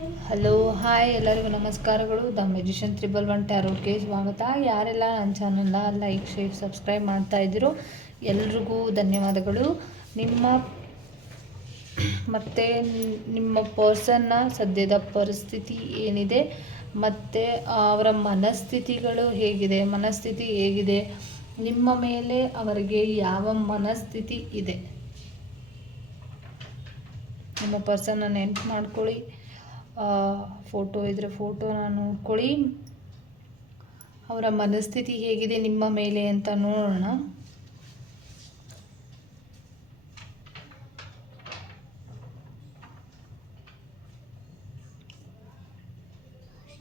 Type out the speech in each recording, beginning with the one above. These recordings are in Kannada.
ಹಲೋ, ಹಾಯ್, ಎಲ್ಲರಿಗೂ ನಮಸ್ಕಾರಗಳು. ದ ಮೆಜಿಷಿಯನ್ ತ್ರಿಬಲ್ ಒನ್ ಟ್ಯಾರೋಟ್ಗೆ ಸ್ವಾಗತ. ಯಾರೆಲ್ಲ ನನ್ನ ಚಾನಲ್ನ ಲೈಕ್, ಶೇರ್, ಸಬ್ಸ್ಕ್ರೈಬ್ ಮಾಡ್ತಾ ಇದ್ದೀರೋ ಎಲ್ರಿಗೂ ಧನ್ಯವಾದಗಳು. ನಿಮ್ಮ ಮತ್ತು ನಿಮ್ಮ ಪರ್ಸನ್ನ ಸದ್ಯದ ಪರಿಸ್ಥಿತಿ ಏನಿದೆ, ಮತ್ತು ಅವರ ಮನಸ್ಥಿತಿಗಳು ಹೇಗಿದೆ, ಮನಸ್ಥಿತಿ ಹೇಗಿದೆ, ನಿಮ್ಮ ಮೇಲೆ ಅವರಿಗೆ ಯಾವ ಮನಸ್ಥಿತಿ ಇದೆ? ನಿಮ್ಮ ಪರ್ಸನ್ನ ನೆನ್ಪು ಮಾಡ್ಕೊಳ್ಳಿ. ಫೋಟೋ ಇದ್ದರೆ ಫೋಟೋನ ನೋಡ್ಕೊಳ್ಳಿ. ಅವರ ಮನಸ್ಥಿತಿ ಹೇಗಿದೆ ನಿಮ್ಮ ಮೇಲೆ ಅಂತ ನೋಡೋಣ.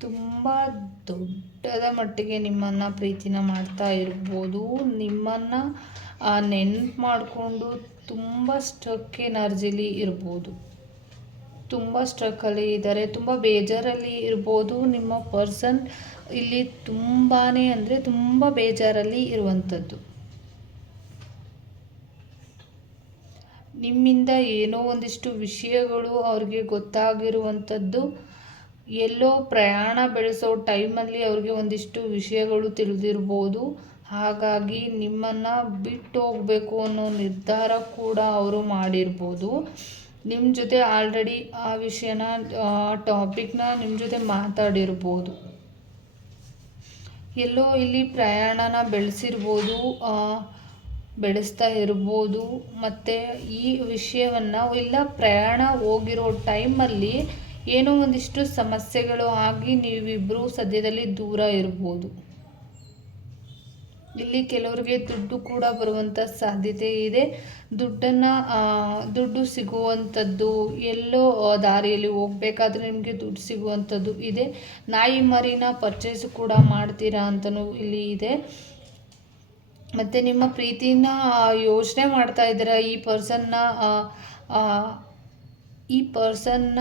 ತುಂಬ ದೊಡ್ಡದ ಮಟ್ಟಿಗೆ ನಿಮ್ಮನ್ನು ಪ್ರೀತಿನ ಮಾಡ್ತಾ ಇರ್ಬೋದು. ನಿಮ್ಮನ್ನು ನೆನ್ಪು ಮಾಡಿಕೊಂಡು ತುಂಬ ಸ್ಟಕ್ ಎನರ್ಜಿಲಿ ಇರ್ಬೋದು. ತುಂಬ ಸ್ಟ್ರಕ್ಕಲ್ಲಿ ಇದ್ದಾರೆ, ತುಂಬ ಬೇಜಾರಲ್ಲಿ ಇರ್ಬೋದು ನಿಮ್ಮ ಪರ್ಸನ್. ಇಲ್ಲಿ ತುಂಬಾ ಅಂದರೆ ತುಂಬ ಬೇಜಾರಲ್ಲಿ ಇರುವಂಥದ್ದು. ನಿಮ್ಮಿಂದ ಏನೋ ಒಂದಿಷ್ಟು ವಿಷಯಗಳು ಅವ್ರಿಗೆ ಗೊತ್ತಾಗಿರುವಂಥದ್ದು. ಎಲ್ಲೋ ಪ್ರಯಾಣ ಬೆಳೆಸೋ ಟೈಮಲ್ಲಿ ಅವ್ರಿಗೆ ಒಂದಿಷ್ಟು ವಿಷಯಗಳು ತಿಳಿದಿರ್ಬೋದು. ಹಾಗಾಗಿ ನಿಮ್ಮನ್ನು ಬಿಟ್ಟು ಹೋಗಬೇಕು ಅನ್ನೋ ನಿರ್ಧಾರ ಕೂಡ ಅವರು ಮಾಡಿರ್ಬೋದು. ನಿಮ್ಮ ಜೊತೆ ಆಲ್ರೆಡಿ ಆ ವಿಷಯನ ಟಾಪಿಕ್ನ ನಿಮ್ಮ ಜೊತೆ ಮಾತಾಡಿರ್ಬೋದು. ಎಲ್ಲೋ ಇಲ್ಲಿ ಪ್ರಯಾಣನ ಬೆಳೆಸಿರ್ಬೋದು ಬೆಳೆಸ್ತಾ ಇರ್ಬೋದು, ಮತ್ತು ಈ ವಿಷಯವನ್ನು ಇಲ್ಲ ಪ್ರಯಾಣ ಹೋಗಿರೋ ಟೈಮಲ್ಲಿ ಏನೋ ಒಂದಿಷ್ಟು ಸಮಸ್ಯೆಗಳು ಆಗಿ ನೀವಿಬ್ಬರೂ ಸದ್ಯದಲ್ಲಿ ದೂರ ಇರ್ಬೋದು. ಇಲ್ಲಿ ಕೆಲವರಿಗೆ ದುಡ್ಡು ಕೂಡ ಬರುವಂಥ ಸಾಧ್ಯತೆ ಇದೆ. ದುಡ್ಡನ್ನು ದುಡ್ಡು ಸಿಗುವಂಥದ್ದು ಎಲ್ಲೋ ದಾರಿಯಲ್ಲಿ ಹೋಗ್ಬೇಕಾದ್ರೆ ನಿಮಗೆ ದುಡ್ಡು ಸಿಗುವಂಥದ್ದು ಇದೆ. ನಾಯಿ ಮರಿನ ಪರ್ಚೇಸ್ ಕೂಡ ಮಾಡ್ತೀರಾ ಅಂತಲೂ ಇಲ್ಲಿ ಇದೆ. ಮತ್ತು ನಿಮ್ಮ ಪ್ರೀತಿನ ಯೋಚನೆ ಮಾಡ್ತಾ ಇದ್ದೀರಾ? ಈ ಪರ್ಸನ್ನ ಈ ಪರ್ಸನ್ನ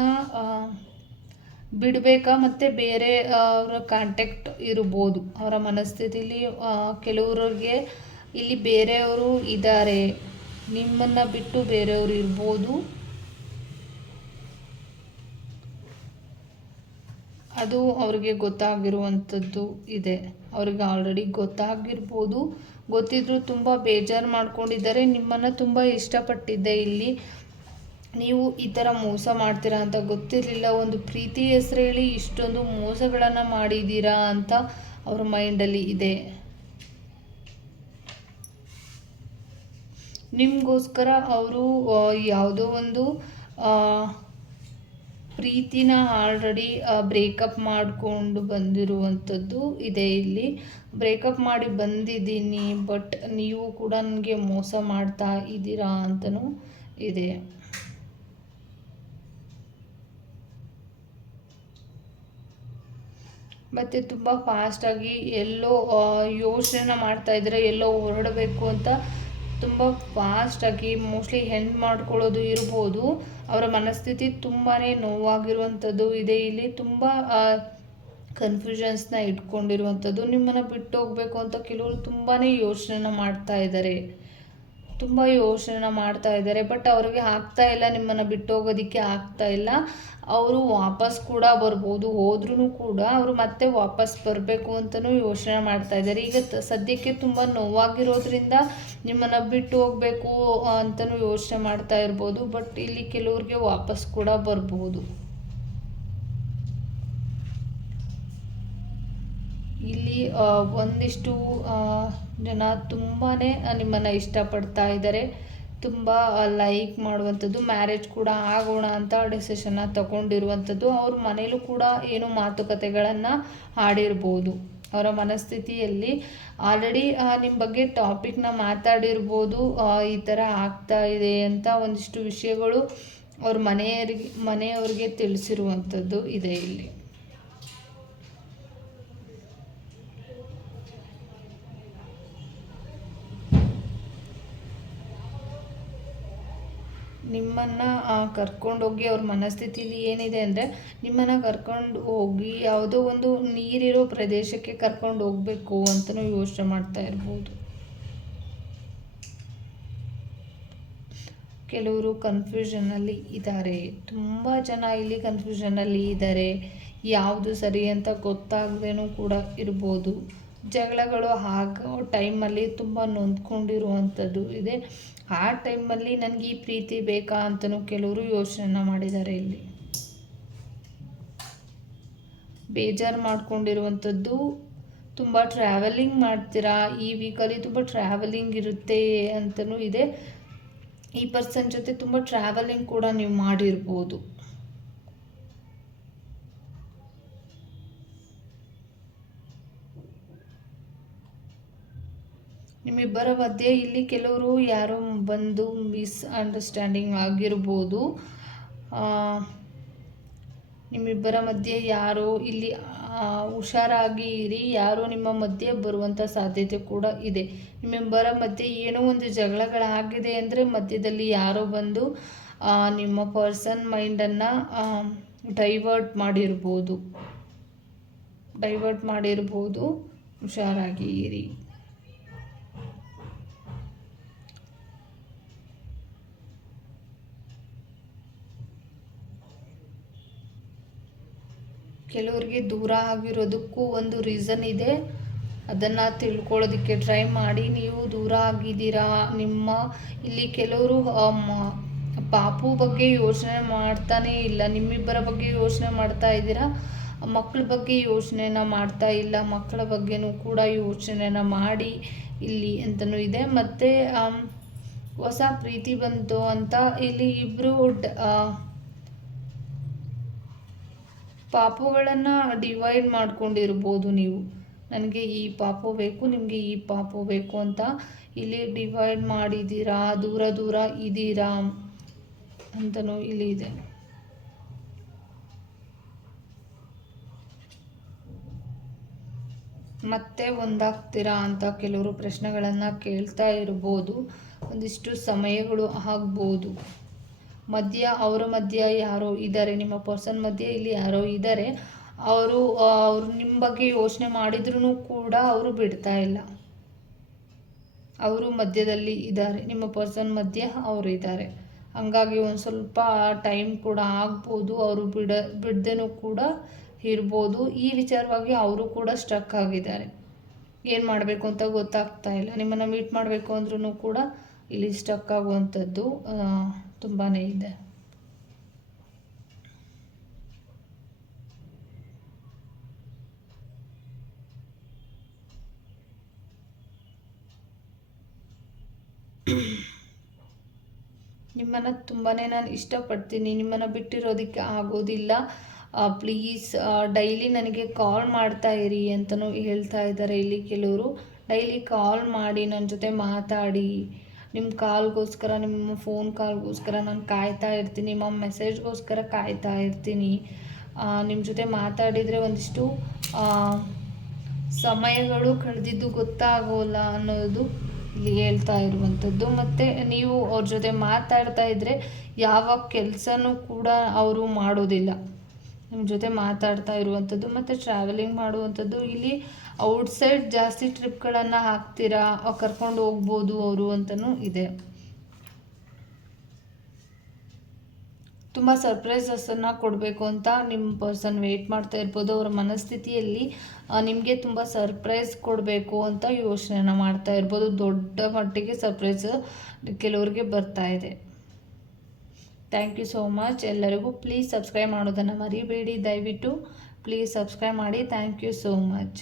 ಬಿಡಬೇಕಾ ಮತ್ತು ಬೇರೆ ಅವರ ಕಾಂಟ್ಯಾಕ್ಟ್ ಇರ್ಬೋದು. ಅವರ ಮನಸ್ಥಿತಿಲಿ ಕೆಲವ್ರಿಗೆ ಇಲ್ಲಿ ಬೇರೆಯವರು ಇದ್ದಾರೆ ನಿಮ್ಮನ್ನು ಬಿಟ್ಟು ಬೇರೆಯವರು ಇರ್ಬೋದು. ಅದು ಅವ್ರಿಗೆ ಗೊತ್ತಾಗಿರುವಂಥದ್ದು ಇದೆ. ಅವ್ರಿಗೆ ಆಲ್ರೆಡಿ ಗೊತ್ತಾಗಿರ್ಬೋದು. ಗೊತ್ತಿದ್ರು ತುಂಬ ಬೇಜಾರು ಮಾಡ್ಕೊಂಡಿದ್ದಾರೆ. ನಿಮ್ಮನ್ನು ತುಂಬ ಇಷ್ಟಪಟ್ಟಿದ್ದೆ ಇಲ್ಲಿ. ನೀವು ಈ ಥರ ಮೋಸ ಮಾಡ್ತೀರಾ ಅಂತ ಗೊತ್ತಿರಲಿಲ್ಲ. ಒಂದು ಪ್ರೀತಿ ಹೆಸರು ಹೇಳಿ ಇಷ್ಟೊಂದು ಮೋಸಗಳನ್ನು ಮಾಡಿದ್ದೀರಾ ಅಂತ ಅವ್ರ ಮೈಂಡಲ್ಲಿ ಇದೆ. ನಿಮಗೋಸ್ಕರ ಅವರು ಯಾವುದೋ ಒಂದು ಪ್ರೀತಿನ ಆಲ್ರೆಡಿ ಬ್ರೇಕಪ್ ಮಾಡಿಕೊಂಡು ಬಂದಿರುವಂಥದ್ದು ಇದೆ ಇಲ್ಲಿ. ಬ್ರೇಕಪ್ ಮಾಡಿ ಬಂದಿದ್ದೀನಿ ಬಟ್ ನೀವು ಕೂಡ ನನಗೆ ಮೋಸ ಮಾಡ್ತಾ ಇದ್ದೀರಾ ಅಂತಲೂ ಇದೆ. ಮತ್ತು ತುಂಬ ಫಾಸ್ಟಾಗಿ ಎಲ್ಲೋ ಯೋಚನೆ ಮಾಡ್ತಾ ಇದ್ದಾರೆ ಎಲ್ಲೋ ಹೊರಡಬೇಕು ಅಂತ ತುಂಬ ಫಾಸ್ಟಾಗಿ ಮೋಸ್ಟ್ಲಿ ಹೆಂಡ್ ಮಾಡ್ಕೊಳ್ಳೋದು ಇರ್ಬೋದು. ಅವರ ಮನಸ್ಥಿತಿ ತುಂಬಾ ನೋವಾಗಿರುವಂಥದ್ದು. ಇದೆ ಇಲ್ಲಿ ತುಂಬ ಕನ್ಫ್ಯೂಷನ್ಸ್ನ ಇಟ್ಕೊಂಡಿರುವಂಥದ್ದು. ನಿಮ್ಮನ್ನು ಬಿಟ್ಟು ಹೋಗಬೇಕು ಅಂತ ಕೆಲವರು ತುಂಬಾ ಯೋಚನೆನ ಮಾಡ್ತಾ ಇದ್ದಾರೆ ತುಂಬ ಯೋಚನೆ ಮಾಡ್ತಾ ಇದ್ದಾರೆ ಬಟ್ ಅವ್ರಿಗೆ ಆಗ್ತಾ ಇಲ್ಲ, ನಿಮ್ಮನ್ನು ಬಿಟ್ಟು ಹೋಗೋದಕ್ಕೆ ಆಗ್ತಾ ಇಲ್ಲ. ಅವರು ವಾಪಸ್ ಕೂಡ ಬರ್ಬೋದು ಹೋದ್ರೂ ಕೂಡ ಅವರು ಮತ್ತೆ ವಾಪಸ್ ಬರಬೇಕು ಅಂತಲೂ ಯೋಚನೆ ಮಾಡ್ತಾ ಇದ್ದಾರೆ. ಈಗ ಸದ್ಯಕ್ಕೆ ತುಂಬ ನೋವಾಗಿರೋದ್ರಿಂದ ನಿಮ್ಮನ್ನು ಬಿಟ್ಟು ಹೋಗಬೇಕು ಅಂತಲೂ ಯೋಚನೆ ಮಾಡ್ತಾ ಇರ್ಬೋದು ಬಟ್ ಇಲ್ಲಿ ಕೆಲವ್ರಿಗೆ ವಾಪಸ್ ಕೂಡ ಬರ್ಬೋದು. ಇಲ್ಲಿ ಒಂದಿಷ್ಟು ಜನ ತುಂಬಾ ನಿಮ್ಮನ್ನು ಇಷ್ಟಪಡ್ತಾ ಇದ್ದಾರೆ. ತುಂಬ ಲೈಕ್ ಮಾಡುವಂಥದ್ದು ಮ್ಯಾರೇಜ್ ಕೂಡ ಆಗೋಣ ಅಂತ ಡಿಸಿಷನ್ನ ತಗೊಂಡಿರುವಂಥದ್ದು. ಅವ್ರ ಮನೇಲೂ ಕೂಡ ಏನು ಮಾತುಕತೆಗಳನ್ನು ಆಡಿರ್ಬೋದು. ಅವರ ಮನಸ್ಥಿತಿಯಲ್ಲಿ ಆಲ್ರೆಡಿ ನಿಮ್ಮ ಬಗ್ಗೆ ಟಾಪಿಕ್ನ ಮಾತಾಡಿರ್ಬೋದು. ಈ ಥರ ಆಗ್ತಾ ಇದೆ ಅಂತ ಒಂದಿಷ್ಟು ವಿಷಯಗಳು ಅವ್ರ ಮನೆಯವರಿಗೆ ಮನೆಯವ್ರಿಗೆ ತಿಳಿಸಿರುವಂಥದ್ದು ಇದೆ ಇಲ್ಲಿ. ನಿಮ್ಮನ್ನು ಕರ್ಕೊಂಡೋಗಿ ಅವ್ರ ಮನಸ್ಥಿತಿಲಿ ಏನಿದೆ ಅಂದರೆ, ನಿಮ್ಮನ್ನು ಕರ್ಕೊಂಡು ಹೋಗಿ ಯಾವುದೋ ಒಂದು ನೀರಿರೋ ಪ್ರದೇಶಕ್ಕೆ ಕರ್ಕೊಂಡು ಹೋಗಬೇಕು ಅಂತಲೂ ಯೋಚನೆ ಮಾಡ್ತಾ ಇರ್ಬೋದು. ಕೆಲವರು ಕನ್ಫ್ಯೂಷನಲ್ಲಿ ಇದ್ದಾರೆ. ತುಂಬ ಜನ ಇಲ್ಲಿ ಕನ್ಫ್ಯೂಷನಲ್ಲಿ ಇದ್ದಾರೆ. ಯಾವುದು ಸರಿ ಅಂತ ಗೊತ್ತಾಗದೇನೂ ಕೂಡ ಇರ್ಬೋದು. ಜಗಳಗಳು ಆಗೋ ಟೈಮಲ್ಲಿ ತುಂಬ ನೊಂದ್ಕೊಂಡಿರುವಂಥದ್ದು ಇದೆ. ಆ ಟೈಮಲ್ಲಿ ನನಗೆ ಈ ಪ್ರೀತಿ ಬೇಕಾ ಅಂತಲೂ ಕೆಲವರು ಯೋಚನೆ ಮಾಡಿದ್ದಾರೆ ಇಲ್ಲಿ. ಬೇಜಾರು ಮಾಡ್ಕೊಂಡಿರುವಂಥದ್ದು ತುಂಬ ಟ್ರಾವೆಲಿಂಗ್ ಮಾಡ್ತೀರಾ? ಈ ವೀಕಲ್ಲಿ ತುಂಬ ಟ್ರಾವೆಲಿಂಗ್ ಇರುತ್ತೆ ಅಂತಲೂ ಇದೆ. ಈ ಪರ್ಸನ್ ಜೊತೆ ತುಂಬ ಟ್ರಾವೆಲಿಂಗ್ ಕೂಡ ನೀವು ಮಾಡಿರ್ಬೋದು. ನಿಮ್ಮಿಬ್ಬರ ಮಧ್ಯೆ ಇಲ್ಲಿ ಕೆಲವರು ಯಾರೋ ಬಂದು ಮಿಸ್ ಅಂಡರ್ಸ್ಟ್ಯಾಂಡಿಂಗ್ ಆಗಿರ್ಬೋದು ನಿಮ್ಮಿಬ್ಬರ ಮಧ್ಯೆ ಯಾರೋ ಇಲ್ಲಿ ಹುಷಾರಾಗಿ ಇರಿ ಯಾರೋ ನಿಮ್ಮ ಮಧ್ಯೆ ಬರುವಂಥ ಸಾಧ್ಯತೆ ಕೂಡ ಇದೆ. ನಿಮ್ಮಿಬ್ಬರ ಮಧ್ಯೆ ಏನೋ ಒಂದು ಜಗಳಗಳಾಗಿದೆ ಅಂದರೆ ಮಧ್ಯದಲ್ಲಿ ಯಾರೋ ಬಂದು ನಿಮ್ಮ ಪರ್ಸನ್ ಮೈಂಡನ್ನು ಡೈವರ್ಟ್ ಮಾಡಿರ್ಬೋದು. ಡೈವರ್ಟ್ ಮಾಡಿರ್ಬೋದು. ಹುಷಾರಾಗಿ ಇರಿ ಕೆಲವರಿಗೆ ದೂರ ಆಗಿರೋದಕ್ಕೂ ಒಂದು ರೀಸನ್ ಇದೆ. ಅದನ್ನು ತಿಳ್ಕೊಳ್ಳೋದಕ್ಕೆ ಟ್ರೈ ಮಾಡಿ. ನೀವು ದೂರ ಆಗಿದ್ದೀರಾ? ನಿಮ್ಮ ಇಲ್ಲಿ ಕೆಲವರು ಪಾಪು ಬಗ್ಗೆ ಯೋಚನೆ ಮಾಡ್ತಾನೇ ಇಲ್ಲ. ನಿಮ್ಮಿಬ್ಬರ ಬಗ್ಗೆ ಯೋಚನೆ ಮಾಡ್ತಾ ಇದ್ದೀರಾ? ಮಕ್ಕಳ ಬಗ್ಗೆ ಯೋಚನೆನ ಮಾಡ್ತಾ ಇಲ್ಲ. ಮಕ್ಕಳ ಬಗ್ಗೆನೂ ಕೂಡ ಯೋಚನೆನ ಮಾಡಿ ಇಲ್ಲಿ ಅಂತಲೂ ಇದೆ. ಮತ್ತು ಹೊಸ ಪ್ರೀತಿ ಬಂತು ಅಂತ ಇಲ್ಲಿ ಇಬ್ಬರು ಪಾಪುಗಳನ್ನು ಡಿವೈಡ್ ಮಾಡ್ಕೊಂಡಿರ್ಬೋದು ನೀವು. ನನಗೆ ಈ ಪಾಪು ಬೇಕು, ನಿಮಗೆ ಈ ಪಾಪು ಬೇಕು ಅಂತ ಇಲ್ಲಿ ಡಿವೈಡ್ ಮಾಡಿದ್ದೀರಾ ದೂರ ದೂರ ಇದ್ದೀರಾ ಅಂತಲೂ ಇಲ್ಲಿ ಇದೆ. ಮತ್ತೆ ಒಂದಾಗ್ತೀರಾ ಅಂತ ಕೆಲವರು ಪ್ರಶ್ನೆಗಳನ್ನು ಕೇಳ್ತಾ ಇರ್ಬೋದು. ಒಂದಿಷ್ಟು ಸಮಯಗಳು ಆಗ್ಬೋದು. ಮಧ್ಯ, ಅವರ ಮಧ್ಯ ಯಾರೋ ಇದ್ದಾರೆ, ನಿಮ್ಮ ಪರ್ಸನ್ ಮಧ್ಯೆ ಇಲ್ಲಿ ಯಾರೋ ಇದ್ದಾರೆ, ಅವರು ಅವರು ನಿಮ್ಮ ಬಗ್ಗೆ ಯೋಚನೆ ಮಾಡಿದ್ರೂ ಕೂಡ ಅವರು ಬಿಡ್ತಾ ಇಲ್ಲ. ಅವರು ಮಧ್ಯದಲ್ಲಿ ಇದ್ದಾರೆ, ನಿಮ್ಮ ಪರ್ಸನ್ ಮಧ್ಯೆ ಅವರು ಇದ್ದಾರೆ. ಹಂಗಾಗಿ ಒಂದು ಸ್ವಲ್ಪ ಟೈಮ್ ಕೂಡ ಆಗ್ಬೋದು, ಅವರು ಬಿಡ, ಬಿಡ್ದೇನೂ ಕೂಡ ಇರ್ಬೋದು. ಈ ವಿಚಾರವಾಗಿ ಅವರು ಕೂಡ ಸ್ಟ್ರಕ್ ಆಗಿದ್ದಾರೆ. ಏನು ಮಾಡಬೇಕು ಅಂತ ಗೊತ್ತಾಗ್ತಾ ಇಲ್ಲ. ನಿಮ್ಮನ್ನು ಮೀಟ್ ಮಾಡಬೇಕು ಅಂದ್ರೂ ಕೂಡ ಇಲ್ಲಿ ಸ್ಟಕ್ ಆಗುವಂಥದ್ದು ತುಂಬಾ ಇದೆ. ನಿಮ್ಮನ್ನು ತುಂಬಾ ನಾನು ಇಷ್ಟಪಡ್ತೀನಿ. ನಿಮ್ಮನ್ನು ಬಿಟ್ಟಿರೋದಕ್ಕೆ ಆಗೋದಿಲ್ಲ. ಪ್ಲೀಸ್ ಡೈಲಿ ನನಗೆ ಕಾಲ್ ಮಾಡ್ತಾ ಇರಿ ಅಂತಲೂ ಹೇಳ್ತಾ ಇದ್ದಾರೆ ಇಲ್ಲಿ ಕೆಲವರು. ಡೈಲಿ ಕಾಲ್ ಮಾಡಿ ನನ್ನ ಜೊತೆ ಮಾತಾಡಿ. ನಿಮ್ಮ ಕಾಲ್ಗೋಸ್ಕರ ನಿಮ್ಮ ಫೋನ್ ಕಾಲ್ಗೋಸ್ಕರ ನಾನು ಕಾಯ್ತಾ ಇರ್ತೀನಿ, ನಿಮ್ಮ ಮೆಸೇಜ್ಗೋಸ್ಕರ ಕಾಯ್ತಾ ಇರ್ತೀನಿ. ನಿಮ್ಮ ಜೊತೆ ಮಾತಾಡಿದರೆ ಒಂದಿಷ್ಟು ಸಮಯಗಳು ಕಳೆದಿದ್ದು ಗೊತ್ತಾಗೋಲ್ಲ ಅನ್ನೋದು ಇಲ್ಲಿ ಹೇಳ್ತಾ ಇರುವಂಥದ್ದು. ಮತ್ತು ನೀವು ಅವ್ರ ಜೊತೆ ಮಾತಾಡ್ತಾ ಇದ್ದರೆ ಯಾವ ಕೆಲಸನೂ ಕೂಡ ಅವರು ಮಾಡೋದಿಲ್ಲ. ನಿಮ್ಮ ಜೊತೆ ಮಾತಾಡ್ತಾ ಇರುವಂಥದ್ದು ಮತ್ತು ಟ್ರಾವೆಲಿಂಗ್ ಮಾಡುವಂಥದ್ದು, ಇಲ್ಲಿ ಔಟ್ಸೈಡ್ ಜಾಸ್ತಿ ಟ್ರಿಪ್ಗಳನ್ನು ಹಾಕ್ತೀರಾ? ಕರ್ಕೊಂಡು ಹೋಗ್ಬೋದು ಅವರು ಅಂತಲೂ ಇದೆ. ತುಂಬ ಸರ್ಪ್ರೈಸಸನ್ನು ಕೊಡಬೇಕು ಅಂತ ನಿಮ್ಮ ಪರ್ಸನ್ ವೆಯ್ಟ್ ಮಾಡ್ತಾ ಇರ್ಬೋದು. ಅವರ ಮನಸ್ಥಿತಿಯಲ್ಲಿ ನಿಮಗೆ ತುಂಬ ಸರ್ಪ್ರೈಸ್ ಕೊಡಬೇಕು ಅಂತ ಯೋಚನೆನ ಮಾಡ್ತಾ ಇರ್ಬೋದು. ದೊಡ್ಡ ಮಟ್ಟಿಗೆ ಸರ್ಪ್ರೈಸ್ ಕೆಲವ್ರಿಗೆ ಬರ್ತಾ ಇದೆ. ಥ್ಯಾಂಕ್ ಯು ಸೋ ಮಚ್ ಎಲ್ಲರಿಗೂ ಪ್ಲೀಸ್ ಸಬ್ಸ್ಕ್ರೈಬ್ ಮಾಡೋದನ್ನು ಮರಿಬೇಡಿ. ದಯವಿಟ್ಟು ಪ್ಲೀಸ್ ಸಬ್ಸ್ಕ್ರೈಬ್ ಮಾಡಿ. Thank you so much